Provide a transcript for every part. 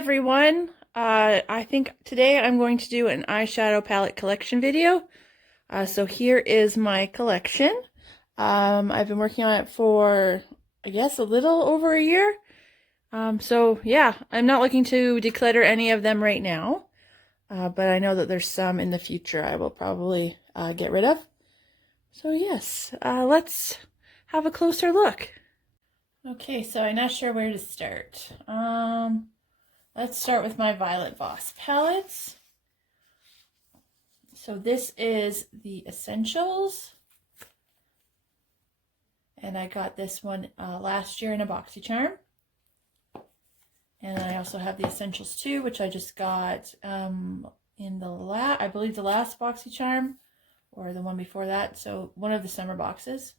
everyone. I think today I'm going to do an eyeshadow palette collection video. So here is my collection. I've been working on it for, I guess, a little over a year. So yeah, I'm not looking to declutter any of them right now. But I know that there's some in the future I will probably get rid of. So yes, let's have a closer look. Okay, so I'm not sure where to start. Let's start with my Violet Voss palettes. So this is the Essentials. And I got this one last year in a BoxyCharm. And I also have the Essentials 2, which I just got in the I believe the last BoxyCharm, or the one before that. So one of the summer boxes.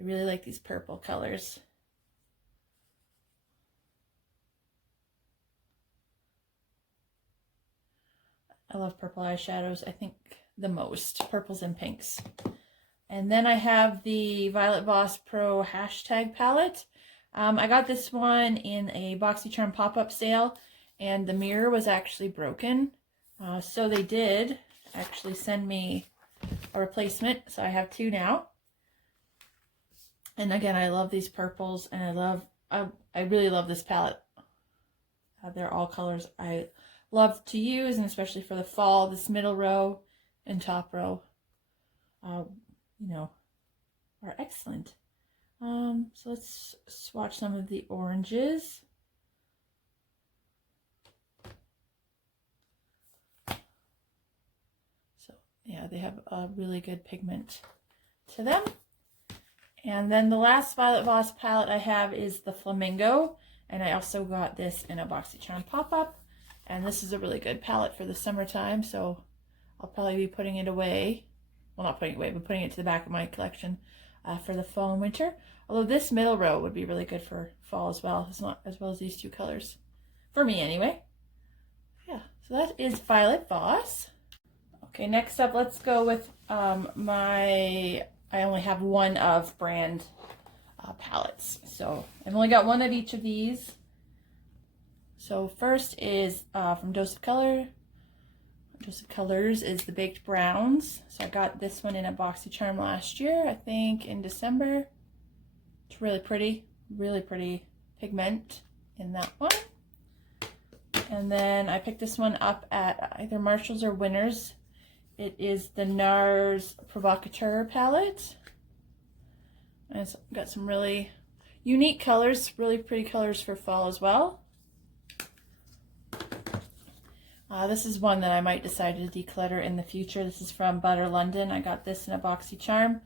I really like these purple colors. I love purple eyeshadows, I think the most, purples and pinks. And then I have the Violet Voss Pro hashtag palette. I got this one in a BoxyCharm pop-up sale, and the mirror was actually broken. So they did actually send me a replacement, so I have two now. And again, I love these purples, and I really love this palette. They're all colors I love to use, and especially for the fall, this middle row and top row, you know, are excellent. So let's swatch some of the oranges. So yeah, they have a really good pigment to them. And then the last Violet Voss palette I have is the Flamingo, and I also got this in a BoxyCharm pop-up. And this is a really good palette for the summertime, so I'll probably be putting it away. Well, not putting it away, but putting it to the back of my collection for the fall and winter. Although this middle row would be really good for fall as well, as well as these two colors. For me, anyway. Yeah, so that is Violet Voss. Okay, next up, let's go with I only have one of brand palettes. So I've only got one of each of these. So first is from Dose of Color. Dose of Colors is the Baked Browns. So I got this one in a BoxyCharm last year, I think in December. It's really pretty pigment in that one. And then I picked this one up at either Marshall's or Winners. It is the NARS Provocateur palette. And it's got some really unique colors, really pretty colors for fall as well. This is one that I might decide to declutter in the future. This is from Butter London. I got this in a BoxyCharm.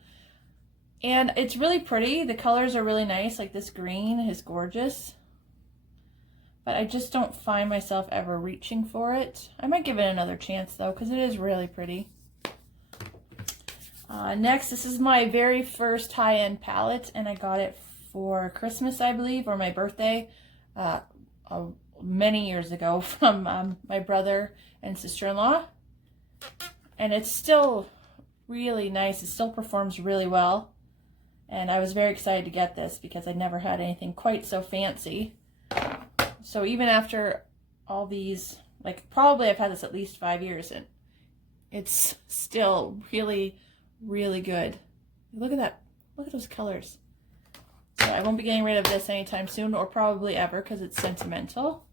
And it's really pretty. The colors are really nice. Like this green is gorgeous. But I just don't find myself ever reaching for it. I might give it another chance though, because it is really pretty. Next, this is my very first high-end palette, and I got it for Christmas, I believe, or my birthday. Many years ago from my brother and sister-in-law, and it's still really nice. It still performs really well, and I was very excited to get this because I never had anything quite so fancy. So even after all these, like, probably I've had this at least 5 years, and it's still really good. Look at that, look at those colors. So I won't be getting rid of this anytime soon, or probably ever, because it's sentimental.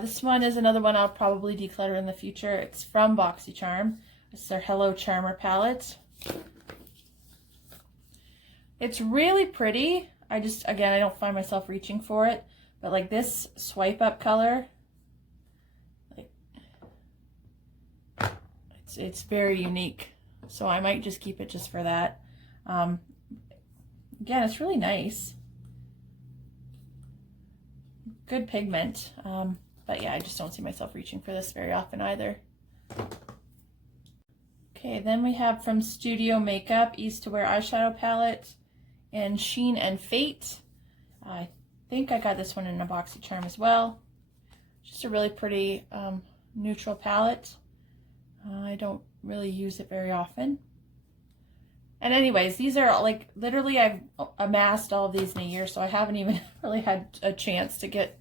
This one is another one I'll probably declutter in the future. It's from BoxyCharm. It's their Hello Charmer palette. It's really pretty. Again, I don't find myself reaching for it, but like this swipe up color, like, it's very unique. So I might just keep it just for that. Again, it's really nice. Good pigment. But yeah, I just don't see myself reaching for this very often either. Okay, then we have from Studio Makeup, Ease to Wear eyeshadow palette and Sheen and Fate. I think I got this one in a BoxyCharm as well. Just a really pretty neutral palette. I don't really use it very often. And anyways, these are like, literally I've amassed all of these in a year, so I haven't even really had a chance to get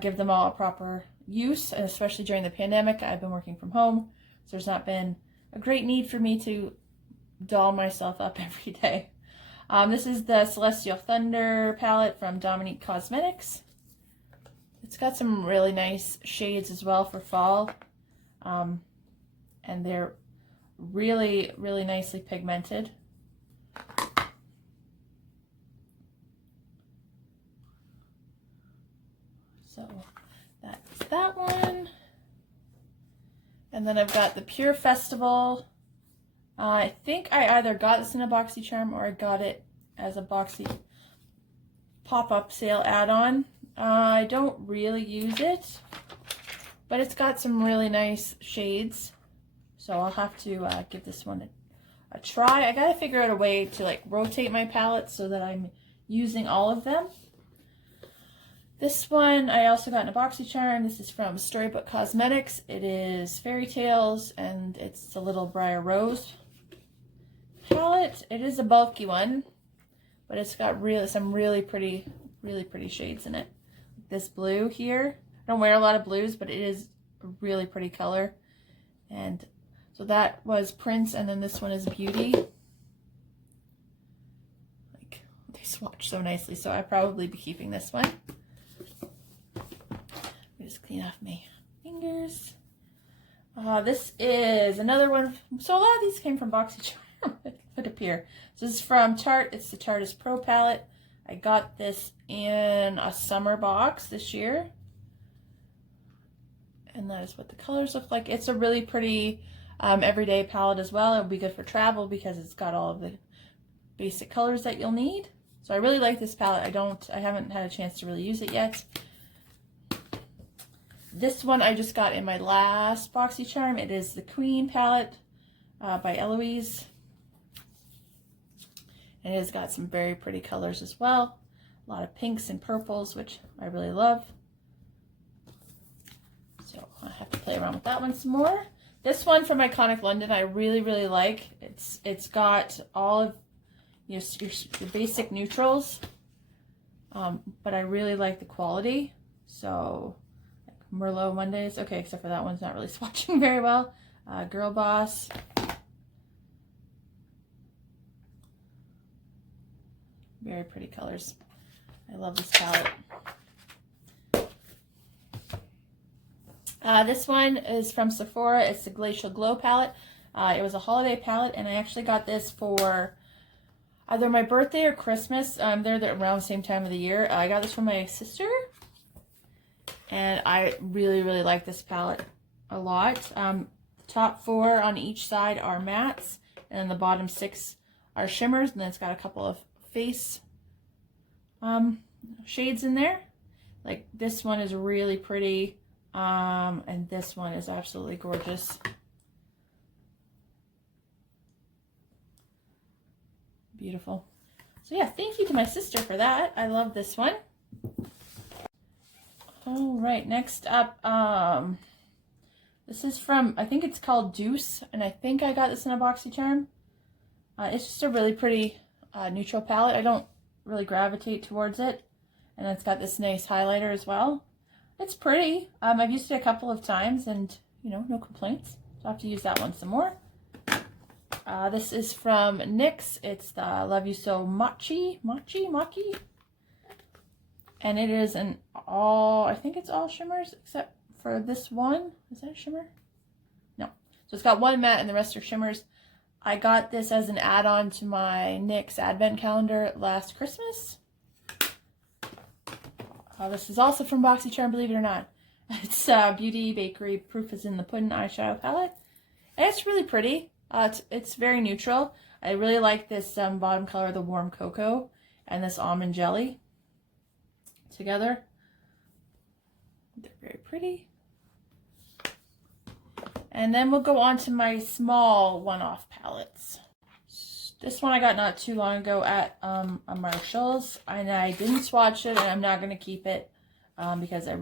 give them all a proper use, and especially during the pandemic. I've been working from home, so there's not been a great need for me to doll myself up every day. This is the Celestial Thunder palette from Dominique Cosmetics. It's got some really nice shades as well for fall, and they're really, really nicely pigmented. So that's that one. And then I've got the Pure Festival. I think I either got this in a BoxyCharm or I got it as a Boxy pop-up sale add-on. I don't really use it, but it's got some really nice shades. So I'll have to give this one a try. I gotta figure out a way to like rotate my palettes so that I'm using all of them. This one I also got in a BoxyCharm. This is from Storybook Cosmetics. It is Fairy Tales, and it's the Little Briar Rose palette. It is a bulky one, but it's got some really pretty shades in it. This blue here. I don't wear a lot of blues, but it is a really pretty color. And so that was Prince, and then this one is Beauty. Like, they swatch so nicely, so I'll probably be keeping this one. Just clean off my fingers. This is another one. So a lot of these came from BoxyCharm, it would appear. So this is from Tarte. It's the Tarteist Pro palette. I got this in a summer box this year. And that is what the colors look like. It's a really pretty everyday palette as well. It would be good for travel because it's got all of the basic colors that you'll need. So I really like this palette. I haven't had a chance to really use it yet. This one I just got in my last BoxyCharm. It is the Queen palette by Eloise. And it has got some very pretty colors as well. A lot of pinks and purples, which I really love. So I have to play around with that one some more. This one from Iconic London I really, really like. It's got all of your basic neutrals, but I really like the quality. So Merlot Mondays. Okay, except for that one's not really swatching very well. Girl Boss. Very pretty colors. I love this palette. This one is from Sephora. It's the Glacial Glow palette. It was a holiday palette, and I actually got this for either my birthday or Christmas. They're around the same time of the year. I got this from my sister. And I really, really like this palette a lot. The top 4 on each side are mattes, and then the bottom 6 are shimmers, and then it's got a couple of face shades in there. Like this one is really pretty, and this one is absolutely gorgeous. Beautiful. So yeah, thank you to my sister for that. I love this one. All right, next up, this is from, I think it's called Deuce, and I think I got this in a BoxyCharm. It's just a really pretty neutral palette. I don't really gravitate towards it, and it's got this nice highlighter as well. It's pretty. I've used it a couple of times, and you know, no complaints. So I'll have to use that one some more. This is from NYX. It's the Love You So Machi. And it is I think it's all shimmers except for this one. Is that a shimmer? No. So it's got one matte and the rest are shimmers. I got this as an add-on to my NYX Advent calendar last Christmas. This is also from BoxyCharm, believe it or not. It's Beauty Bakery Proof is in the Pudding eyeshadow palette. And it's really pretty. It's very neutral. I really like this bottom color, the Warm Cocoa, and this Almond Jelly together. They're very pretty. And then we'll go on to my small one-off palettes. This one I got not too long ago at a Marshall's, and I didn't swatch it, and I'm not going to keep it because I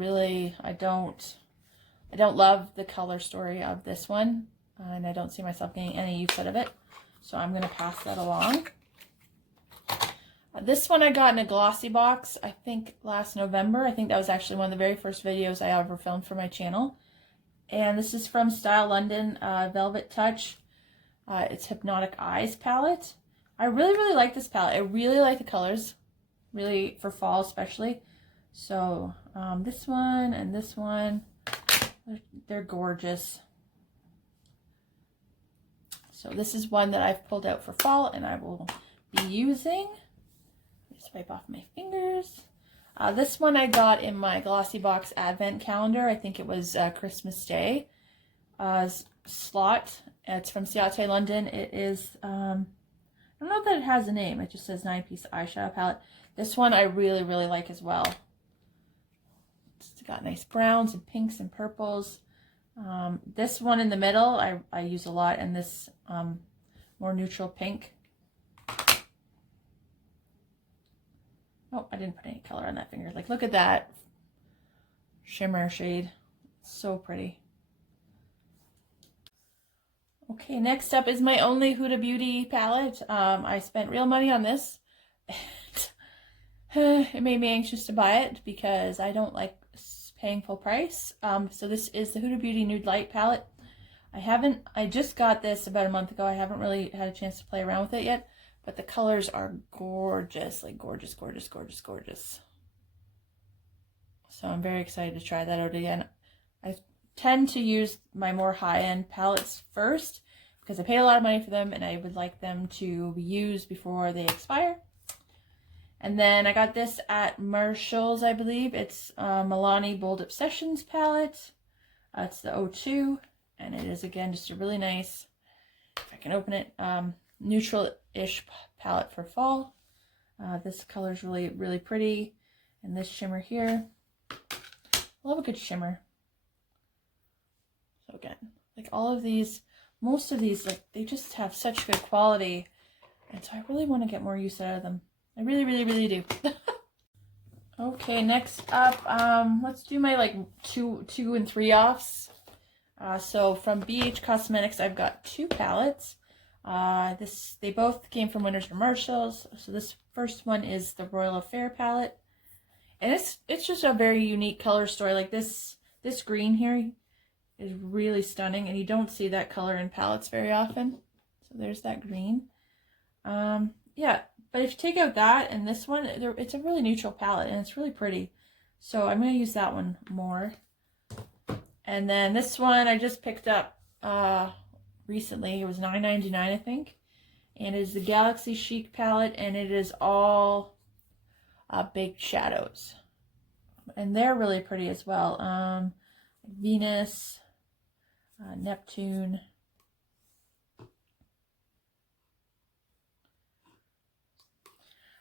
don't love the color story of this one, and I don't see myself getting any use out of it, so I'm going to pass that along. This one I got in a glossy box, I think last November. I think that was actually one of the very first videos I ever filmed for my channel. And this is from Style London, Velvet Touch. It's Hypnotic Eyes palette. I really like this palette. I really like the colors, really for fall especially. So this one and this one, they're gorgeous. So this is one that I've pulled out for fall and I will be using. Just wipe off my fingers. This one I got in my glossy box advent calendar. I think it was Christmas Day slot. It's from Ciate London. It is, I don't know that it has a name. It just says 9-piece eyeshadow palette. This one I really like as well. It's got nice browns and pinks and purples. This one in the middle I use a lot, and this more neutral pink. Oh, I didn't put any color on that finger. Like, look at that shimmer shade. It's so pretty. Okay, next up is my only Huda Beauty palette. I spent real money on this. It made me anxious to buy it because I don't like paying full price. So this is the Huda Beauty Nude Light palette. I just got this about a month ago. I haven't really had a chance to play around with it yet. But the colors are gorgeous, like gorgeous. So I'm very excited to try that out again. I tend to use my more high-end palettes first because I paid a lot of money for them and I would like them to be used before they expire. And then I got this at Marshall's, I believe. It's Milani Bold Obsessions palette. It's the 02, and it is, again, just a really nice, if I can open it, neutral-ish palette for fall. This color is really pretty, and this shimmer here, I love a good shimmer. So again, like all of these, most of these, like they just have such good quality, and so I really want to get more use out of them. I really do. Okay, next up, let's do my like two and three offs. So from BH Cosmetics, I've got two palettes. They both came from Winners or Marshalls. So this first one is the Royal Affair palette, and it's just a very unique color story. Like this green here is really stunning, and you don't see that color in palettes very often. So there's that green. Yeah, but if you take out that and this one, it's a really neutral palette, and it's really pretty. So I'm going to use that one more. And then this one I just picked up recently. It was $9.99, I think. And it is the Galaxy Chic palette, and it is all baked shadows. And they're really pretty as well. Venus, Neptune.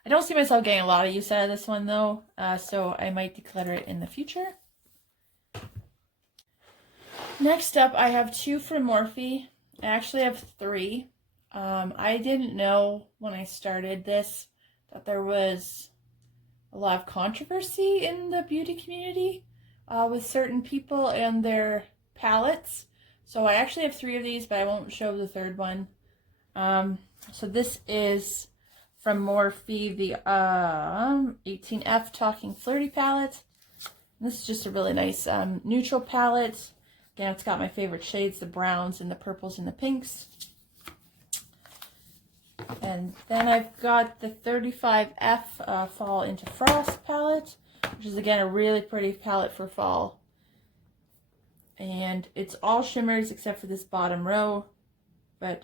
I don't see myself getting a lot of use out of this one though, so I might declutter it in the future. Next up, I have two from Morphe. I actually have three. I didn't know when I started this that there was a lot of controversy in the beauty community with certain people and their palettes. So I actually have three of these, but I won't show the third one. So this is from Morphe, the 18F Talking Flirty palette. And this is just a really nice neutral palette. Again, it's got my favorite shades, the browns and the purples and the pinks. And then I've got the 35F Fall into Frost palette, which is again a really pretty palette for fall. And it's all shimmers except for this bottom row. But,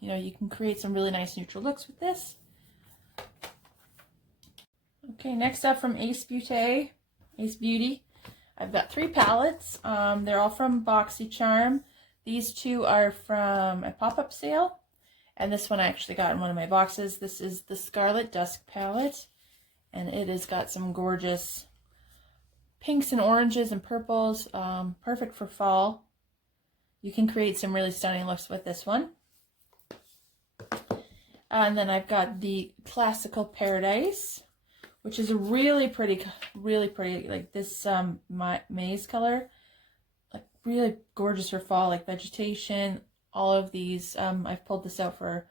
you know, you can create some really nice neutral looks with this. Okay, next up from Ace Beauty. I've got three palettes. They're all from BoxyCharm. These two are from a pop-up sale. And this one I actually got in one of my boxes. This is the Scarlet Dusk palette. And it has got some gorgeous pinks and oranges and purples. Perfect for fall. You can create some really stunning looks with this one. And then I've got the Classical Paradise, which is a really pretty, like this maize color. Like really gorgeous for fall, like vegetation. All of these, I've pulled this out for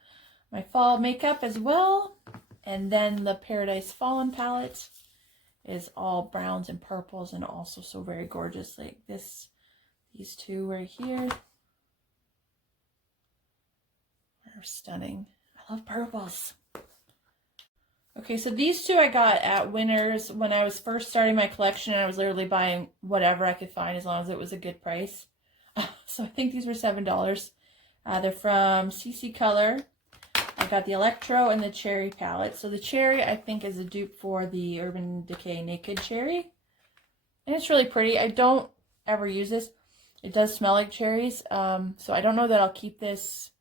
my fall makeup as well. And then the Paradise Fallen palette is all browns and purples and also so very gorgeous. Like these two right here are stunning. I love purples. Okay, so these two I got at Winners when I was first starting my collection, and I was literally buying whatever I could find as long as it was a good price. So I think these were $7. They're from CC Color. I got the Electro and the Cherry palette. So the Cherry, I think, is a dupe for the Urban Decay Naked Cherry. And it's really pretty. I don't ever use this. It does smell like cherries. So I don't know that I'll keep this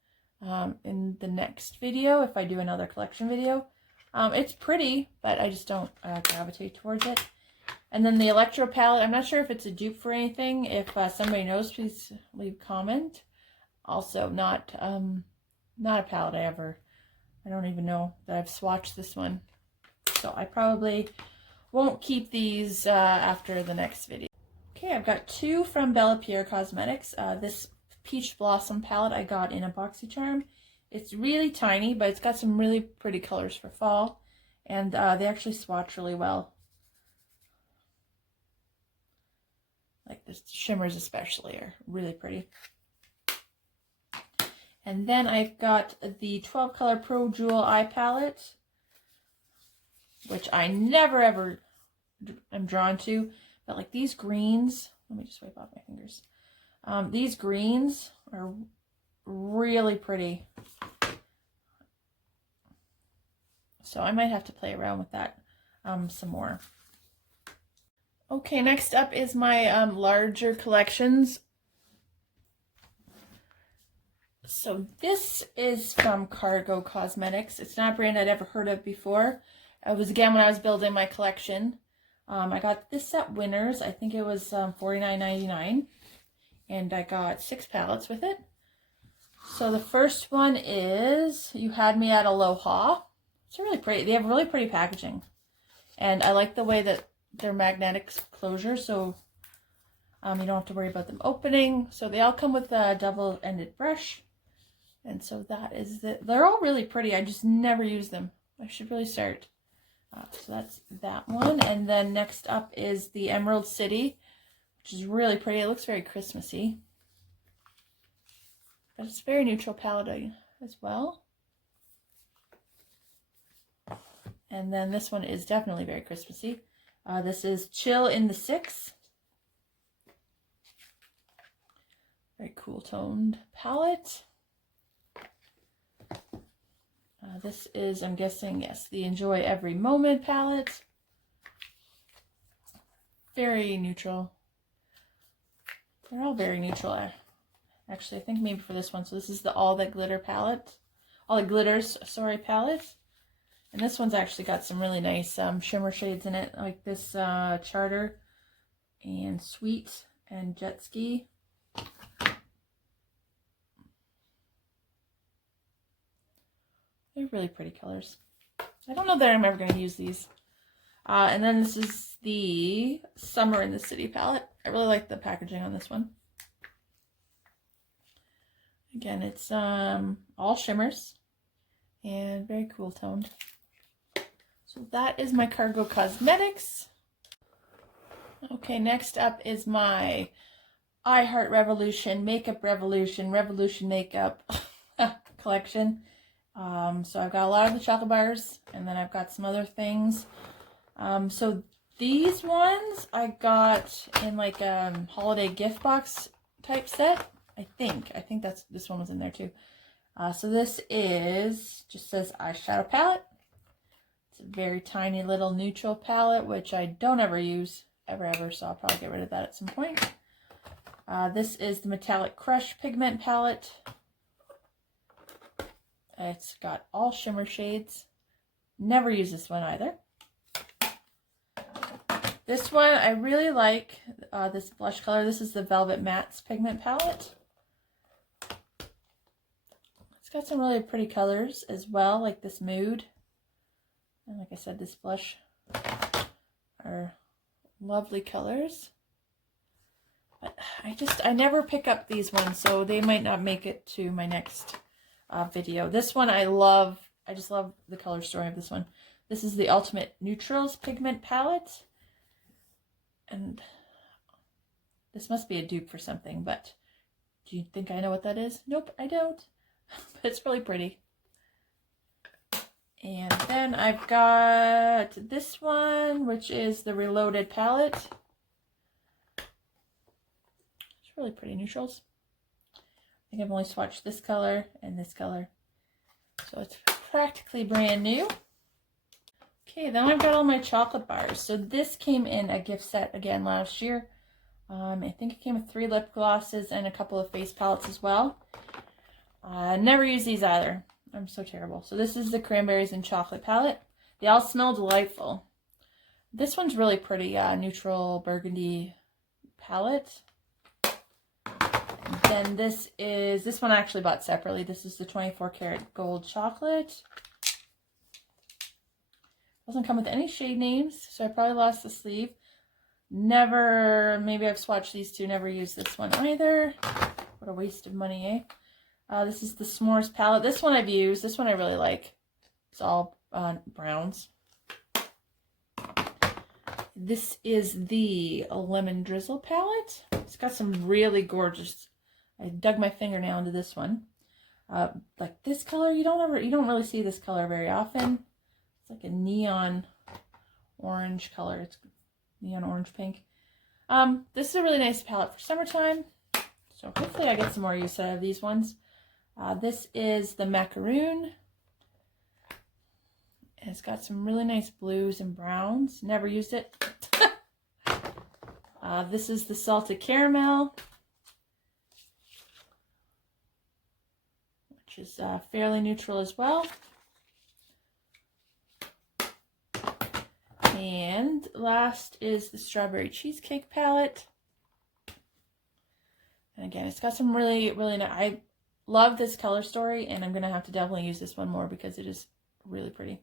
in the next video if I do another collection video. It's pretty, but I just don't gravitate towards it. And then the Electro palette, I'm not sure if it's a dupe for anything. If somebody knows, please leave a comment. Also, not a palette I don't even know that I've swatched this one. So I probably won't keep these after the next video. Okay, I've got two from Bella Pierre Cosmetics. This Peach Blossom palette I got in a BoxyCharm. It's really tiny, but it's got some really pretty colors for fall. And they actually swatch really well. Like the shimmers especially are really pretty. And then I've got the 12 Color Pro Jewel Eye Palette, which I never ever am drawn to. But like these greens, let me just wipe off my fingers. These greens are really pretty. So I might have to play around with that some more. Okay, next up is my larger collections. So this is from Cargo Cosmetics. It's not a brand I'd ever heard of before. It was again when I was building my collection. I got this at Winners. I think it was $49.99. And I got 6 palettes with it. So the first one is You Had Me at Aloha. It's really pretty. They have really pretty packaging. And I like the way that they're magnetic closure, so you don't have to worry about them opening. So they all come with a double-ended brush. And so that is they're all really pretty. I just never use them. I should really start. So that's that one. And then next up is the Emerald City, which is really pretty. It looks very Christmassy. But it's a very neutral palette as well. And then this one is definitely very Christmassy. This is Chill in the Six. Very cool toned palette. This is, I'm guessing, yes, the Enjoy Every Moment palette. Very neutral. They're all very neutral. Actually, I think maybe for this one. So this is the All That Glitter palette. All That Glitters, sorry, palette. And this one's actually got some really nice shimmer shades in it, like this Charter and Sweet and Jet Ski. They're really pretty colors. I don't know that I'm ever going to use these. And then this is the Summer in the City palette. I really like the packaging on this one. Again, it's all shimmers and very cool toned. So that is my Cargo Cosmetics. Okay, next up is my I Heart Revolution Makeup Revolution Makeup collection. So I've got a lot of the chocolate bars, and then I've got some other things. So these ones I got in like a holiday gift box type set. I think this one was in there too. So this just says eyeshadow palette. It's a very tiny little neutral palette, which I don't ever use, ever, so I'll probably get rid of that at some point. This is the Metallic Crush pigment palette. It's got all shimmer shades. Never use this one either. This one, I really like this blush color. This is the Velvet Mattes pigment palette. It's got some really pretty colors as well, like this Mood. And like I said, this blush are lovely colors. But I never pick up these ones, so they might not make it to my next video. This one I love I just love the color story of this one. This is the Ultimate Neutrals Pigment Palette. And this must be a dupe for something, but do you think I know what that is? Nope, I don't. But it's really pretty. And then I've got this one, which is the Reloaded palette. It's really pretty neutrals. I think I've only swatched this color and this color. So it's practically brand new. Okay, then I've got all my chocolate bars. So this came in a gift set again last year. I think it came with 3 lip glosses and a couple of face palettes as well. Never used these either. I'm so terrible. So this is the Cranberries and Chocolate palette. They all smell delightful. This one's really pretty, neutral burgundy palette. And then this one I actually bought separately. This is the 24 karat gold chocolate. Doesn't come with any shade names, so I probably lost the sleeve. Never, maybe I've swatched these two, never used this one either. What a waste of money, eh? This is the S'mores palette. This one I've used. This one I really like. It's all browns. This is the Lemon Drizzle palette. It's got some really gorgeous, I dug my fingernail into this one. Like this color, you don't really see this color very often. It's like a neon orange color. It's neon orange pink. This is a really nice palette for summertime. So hopefully I get some more use out of these ones. This is the Macaroon. And it's got some really nice blues and browns. Never used it. This is the Salted Caramel, which is fairly neutral as well. And last is the Strawberry Cheesecake palette. And again, it's got some really nice. I love this color story, and I'm going to have to definitely use this one more because it is really pretty.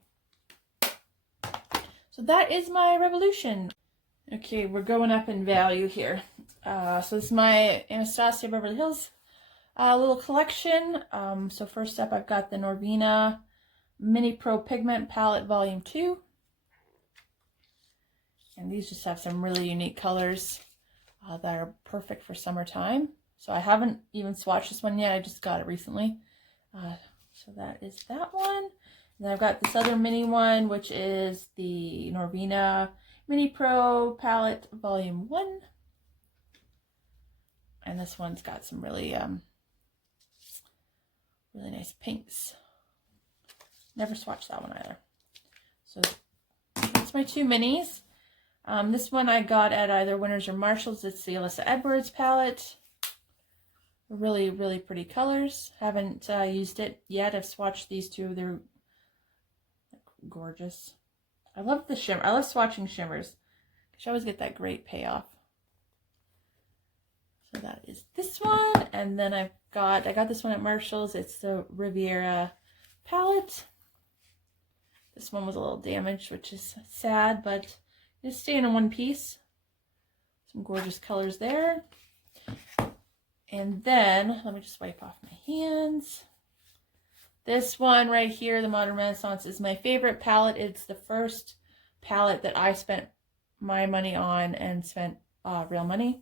So that is my Revolution. Okay, we're going up in value here. So this is my Anastasia Beverly Hills little collection. So first up, I've got the Norvina Mini Pro Pigment Palette Volume 2. And these just have some really unique colors that are perfect for summertime. So I haven't even swatched this one yet. I just got it recently. So that is that one. And then I've got this other mini one, which is the Norvina Mini Pro Palette Volume 1. And this one's got some really, really nice pinks. Never swatched that one either. So that's my 2 minis. This one I got at either Winners or Marshalls. It's the Alyssa Edwards palette. Really pretty colors. Haven't used it yet. I've swatched these two. They're gorgeous. I love the shimmer. I love swatching shimmers because you always get that great payoff. So that is this one. And then I got this one at Marshalls. It's the Riviera palette. This one was a little damaged, which is sad, but it's staying in one piece. Some gorgeous colors there. And then, let me just wipe off my hands. This one right here, the Modern Renaissance, is my favorite palette. It's the first palette that I spent my money on and spent real money.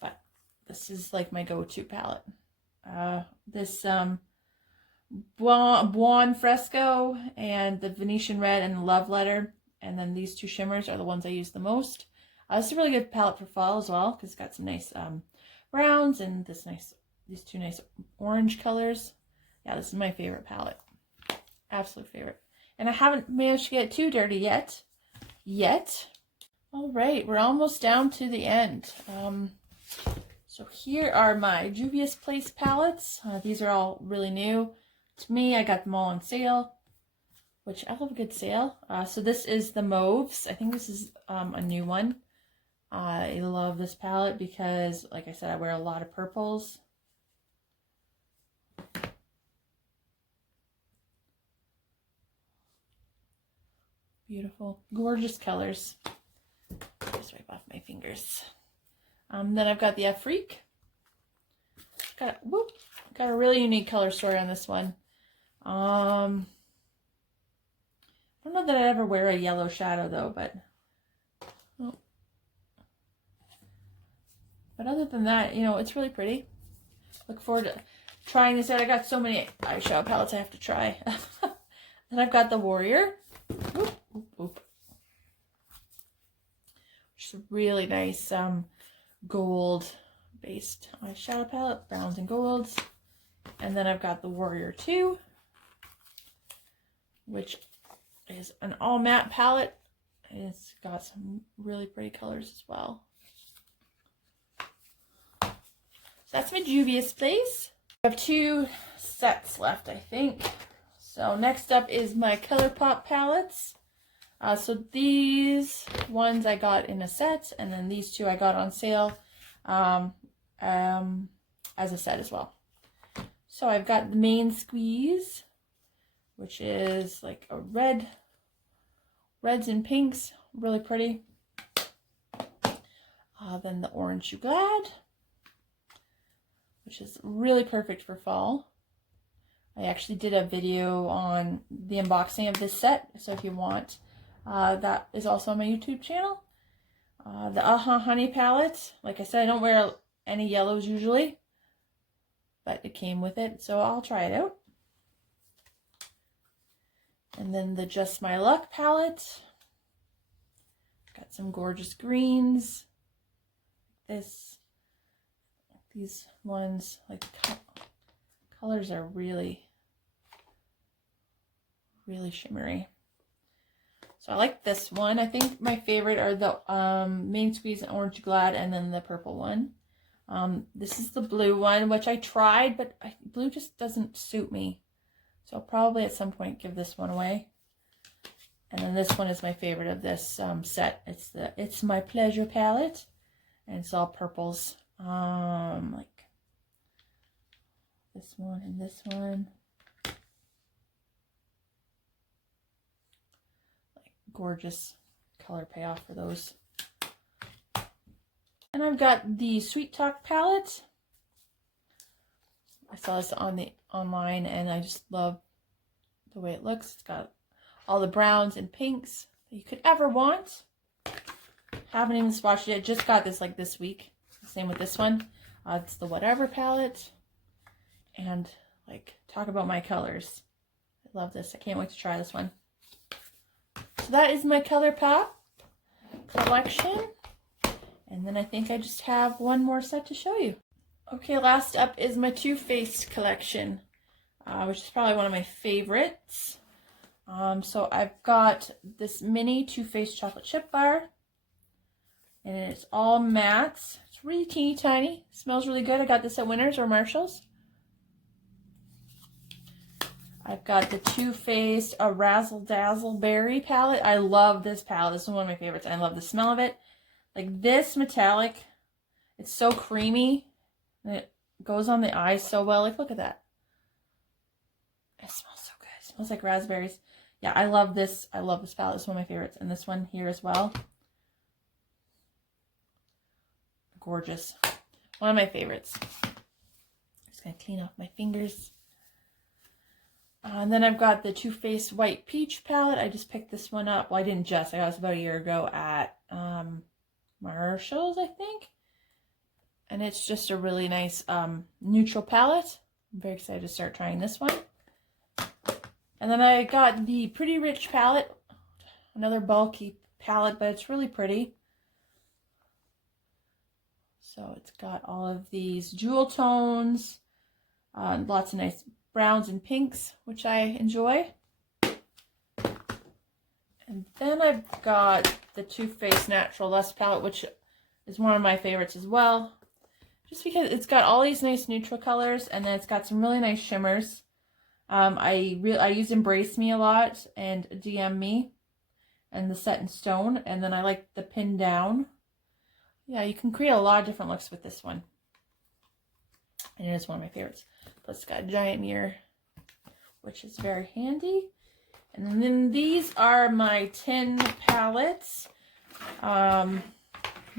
But this is like my go-to palette. This Buon Fresco and the Venetian Red and the Love Letter. And then these 2 shimmers are the ones I use the most. This is a really good palette for fall as well because it's got some nice browns and these 2 nice orange colors. Yeah, this is my favorite palette. Absolute favorite. And I haven't managed to get too dirty yet. All right, we're almost down to the end. So here are my Juvia's Place palettes. These are all really new to me. I got them all on sale, which I love a good sale. So this is the Mauves. I think this is a new one. I love this palette because, like I said, I wear a lot of purples. Beautiful, gorgeous colors. Just wipe off my fingers. Then I've got the Afrique. Got a really unique color story on this one. don't know that I ever wear a yellow shadow though, but other than that, you know, it's really pretty. Look forward to trying this out. I got so many eyeshadow palettes I have to try. And I've got the Warrior. Oop, oop, oop. Which is a really nice gold based eyeshadow palette, browns and golds. And then I've got the Warrior 2, which is an all matte palette. And it's got some really pretty colors as well. So that's my Juvia's Place. I have 2 sets left, I think. So next up is my ColourPop palettes. So these ones I got in a set, and then these 2 I got on sale as a set as well. So I've got the Main Squeeze, which is like a reds and pinks, really pretty. Then the Orange You Glad, which is really perfect for fall. I actually did a video on the unboxing of this set, so if you want, that is also on my YouTube channel. The Honey palette, like I said, I don't wear any yellows usually, but it came with it, so I'll try it out. And then the Just My Luck palette. Got some gorgeous greens. These ones, like colors are really shimmery. So I like this one. I think my favorite are the Main Squeeze and Orange Glad, and then the purple one. This is the blue one, which I tried, but blue just doesn't suit me. So I'll probably at some point give this one away. And then this one is my favorite of this set. It's the It's My Pleasure palette, and it's all purples, like this one and this one. Like gorgeous color payoff for those. And I've got the Sweet Talk palette. I saw this on the online, and I just love the way it looks. It's got all the browns and pinks that you could ever want. Haven't even swatched it. Just got this like this week. Same with this one. It's the Whatever palette. And like, talk about my colors. I love this. I can't wait to try this one. So that is my ColourPop collection. And then I think I just have one more set to show you. Okay, last up is my Too Faced collection, which is probably one of my favorites. So I've got this mini Too Faced chocolate chip bar, and it's all matte. It's really teeny tiny. It smells really good. I got this at Winners or Marshall's. I've got the Too Faced Razzle Dazzle Berry palette. I love this palette. This is one of my favorites. I love the smell of it. Like this metallic, it's so creamy, and it goes on the eyes so well. Like, look at that. It smells so good. It smells like raspberries. Yeah, I love this. I love this palette. It's one of my favorites. And this one here as well. Gorgeous. One of my favorites. Just gonna clean off my fingers. And then I've got the Too Faced White Peach palette. I just picked this one up. Well, I didn't just. I got this about a year ago at Marshall's, I think. And it's just a really nice neutral palette. I'm very excited to start trying this one. And then I got the Pretty Rich palette. Another bulky palette, but it's really pretty. So it's got all of these jewel tones, lots of nice browns and pinks, which I enjoy. And then I've got the Too Faced Natural Lust palette, which is one of my favorites as well. Just because it's got all these nice neutral colors, and then it's got some really nice shimmers. I use Embrace Me a lot, and DM Me, and the Set in Stone, and then I like the Pin Down. Yeah, you can create a lot of different looks with this one. And it is one of my favorites. Plus it's got a giant mirror, which is very handy. And then these are my 10 palettes.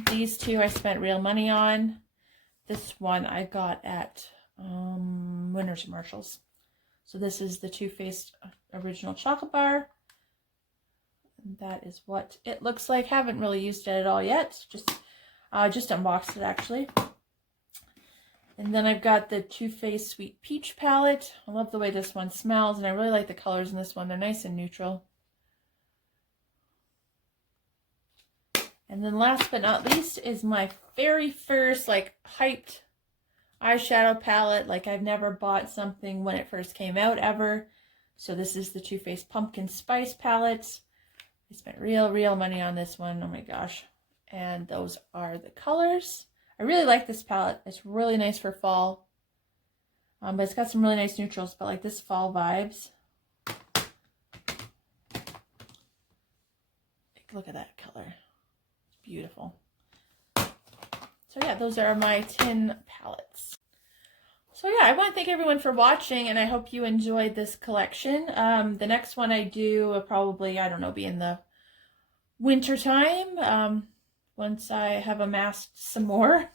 These 2 I spent real money on. This one I got at Winners and Marshalls. So this is the Too Faced Original Chocolate Bar. And that is what it looks like. Haven't really used it at all yet. Just unboxed it actually. And then I've got the Too Faced Sweet Peach palette. I love the way this one smells, and I really like the colors in this one. They're nice and neutral. And then last but not least is my very first like hyped eyeshadow palette. Like I've never bought something when it first came out ever. So this is the Too Faced Pumpkin Spice palette. I spent real money on this one. Oh my gosh. And those are the colors. I really like this palette. It's really nice for fall. But it's got some really nice neutrals, but like this fall vibes. Look at that color. It's beautiful. So yeah, those are my 10 palettes. So yeah, I want to thank everyone for watching, and I hope you enjoyed this collection. The next one I do will probably, I don't know, be in the winter time. Once I have amassed some more.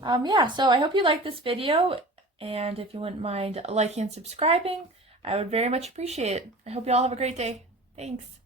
Yeah, so I hope you liked this video, and if you wouldn't mind liking and subscribing, I would very much appreciate it. I hope you all have a great day. Thanks.